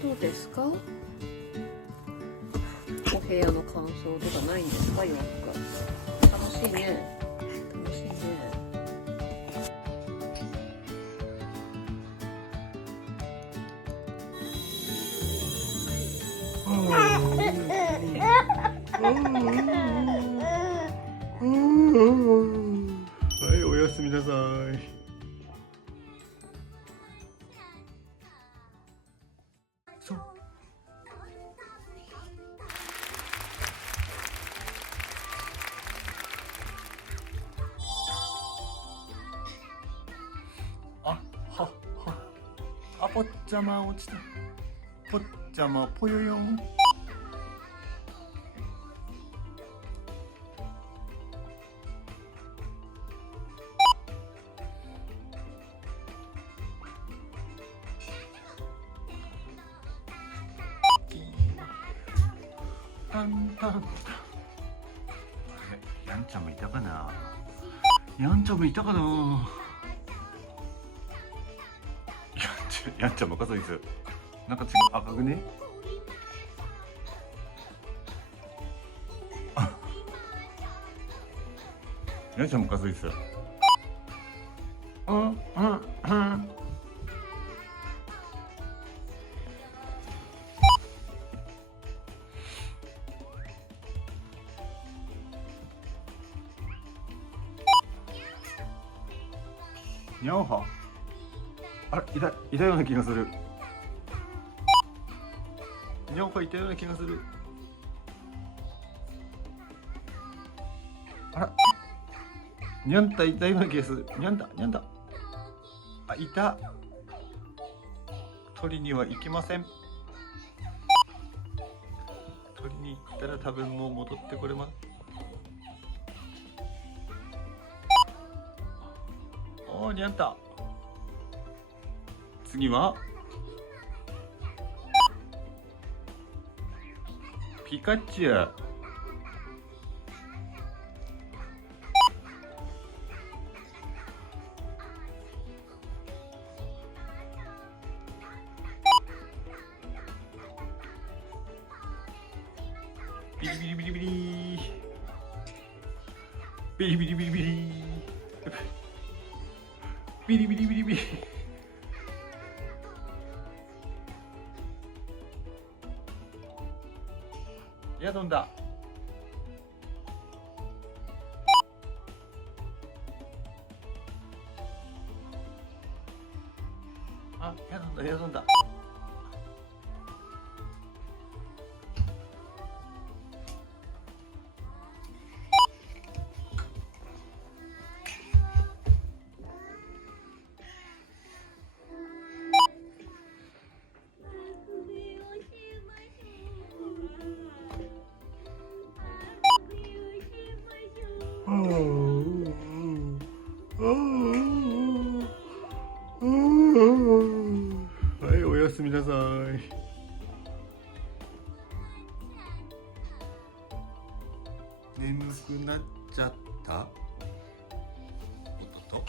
どうですか？お部屋の感想とかないんですか？洋服楽しいね。楽しいね。はい、おやすみなさい。そう。あ、は、あ、ぽっちゃま落ちた。ぽっちゃまぽよよん。タンタンタン。やんちゃんもいたかな。やんちゃんもいたかな。やんちゃんもかそいす。なんか違う、赤くね。やんちゃんもかそいす。うんうんうん。にゃおは。あれ、いたような気がする。にゃおはいたような気がする。あら、にゃんたいたような気がする。にゃんた。あ、いた。取りには行きません。取りに行ったら多分もう戻ってこれます。おー、にゃんた。次はピカチュウ。ビリビリビリビリビリビリビリビリビリビリビリビリ。ヤドンだ。あ、ヤドンだ、ヤドンだ。はい、おやすみなさい。眠くなっちゃった。おっとっと。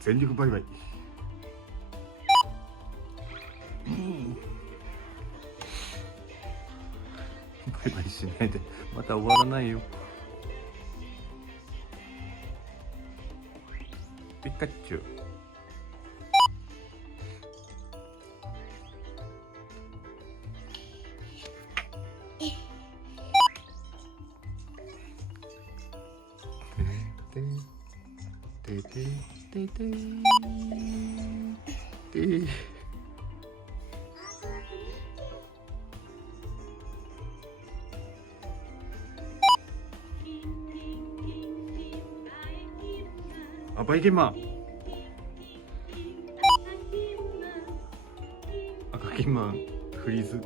全力バイバイ。バイバイしないで、また終わらないよ。ピカチュウ。ててててて。あ、バイキンマン。赤キンマン、フリーズ。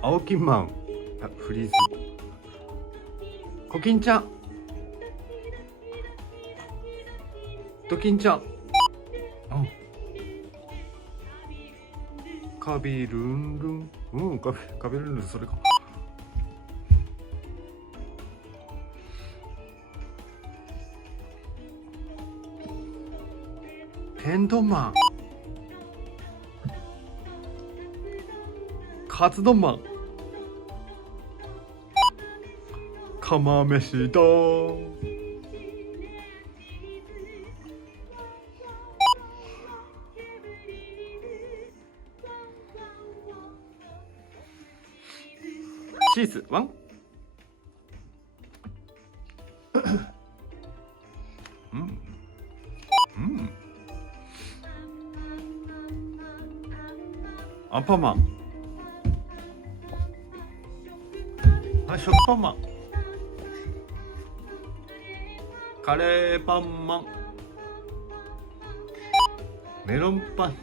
青キンマン、あ、フリーズ。コキンちゃん。ドキンちゃん。カビルンルン。うん、カビルンルン、それか。天丼マン。カツ丼マン。釜飯丼。チーズワン。うん。うん。アンパンマン。あ、食パンマン。カレーパンマン。メロンパン。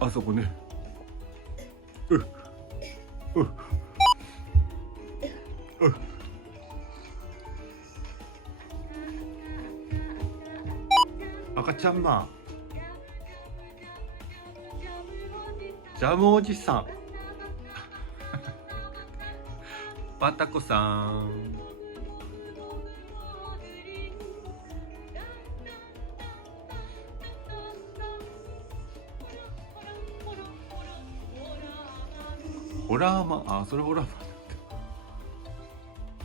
あそこね。赤ちゃんマン。ジャムおじさん。バタコさん。ホラーマン。あ、それホラーマンだって。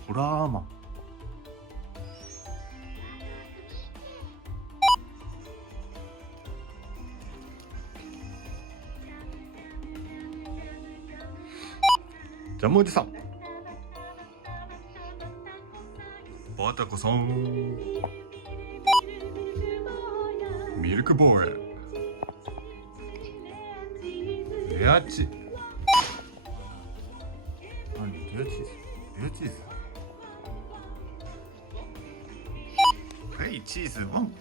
ホラーマン。ジャムおじさん。バタコさん。ミルクボーイ。レアチ。何？レアチーズ。レアチーズ。はい、チーズワン。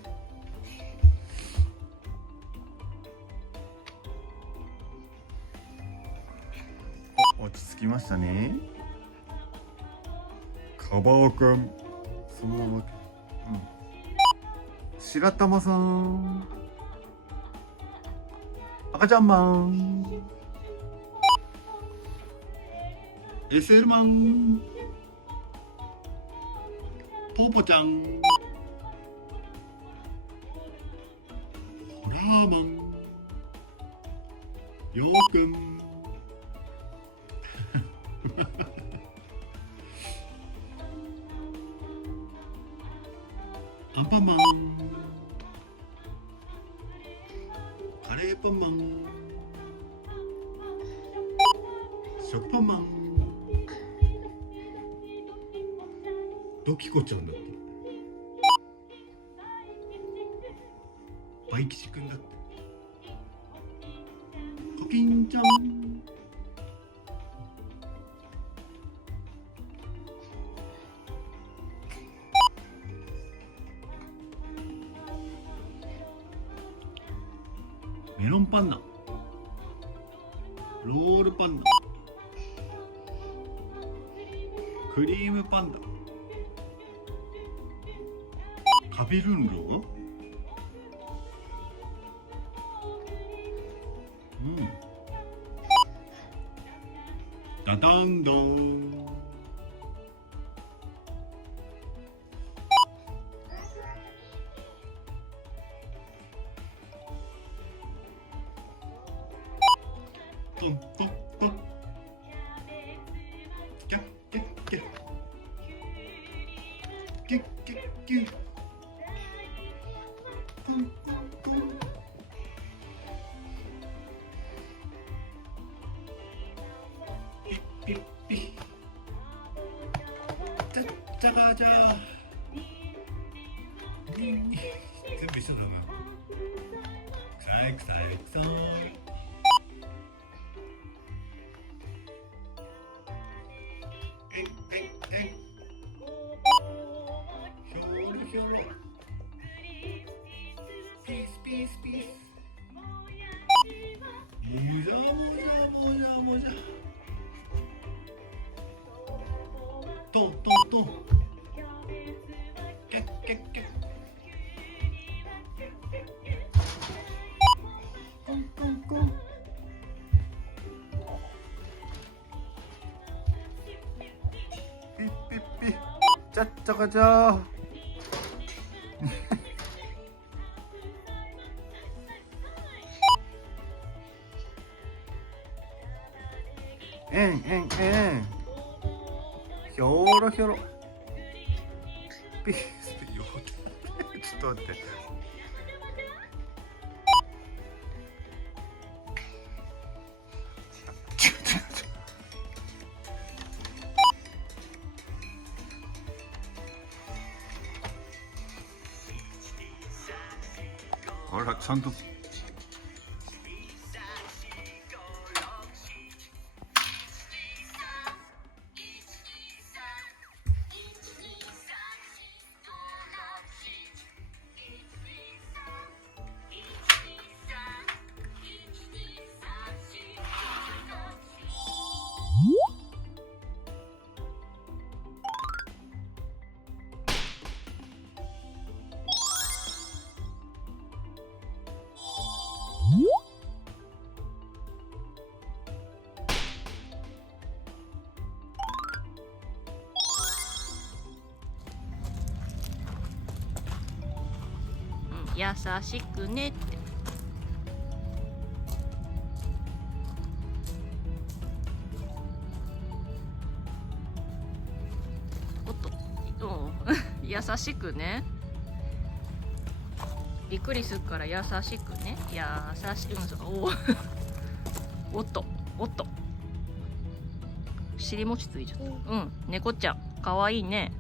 落ち着きましたね。カバオくん。そのまま。うん。白玉さん。赤ちゃんマン。SL マン。ポポちゃん。ホラーマン。ようくん。アンパンマン。カレーパンマン。食パンマン。ドキコちゃんだって。バイキシくんだって。コキンちゃん。メロンパンダ。ロールパンダ。クリームパンダ。カビルンルン。ダダンドン。トントントン。キャッキャッキャッ。キュッキュッキュッ。トントントン。ピッピッ。チャッチャガジャー。全部一緒だな。臭い臭い臭い。じゃもじゃもじゃもじゃ。トントントン。キャッキャッキャッ。コンコンコン。ピッピッピ。ちゃっちゃかちゃ。えんえんえん。ひょろひょろ。ピースよ。ちょっと待って。ほら、ちゃんと。優しくねって。おっと、うん、優しくね。びっくりするから優しくね。優しく、おっとおっと、尻餅ついちゃった。うん、猫ちゃんかわいいね。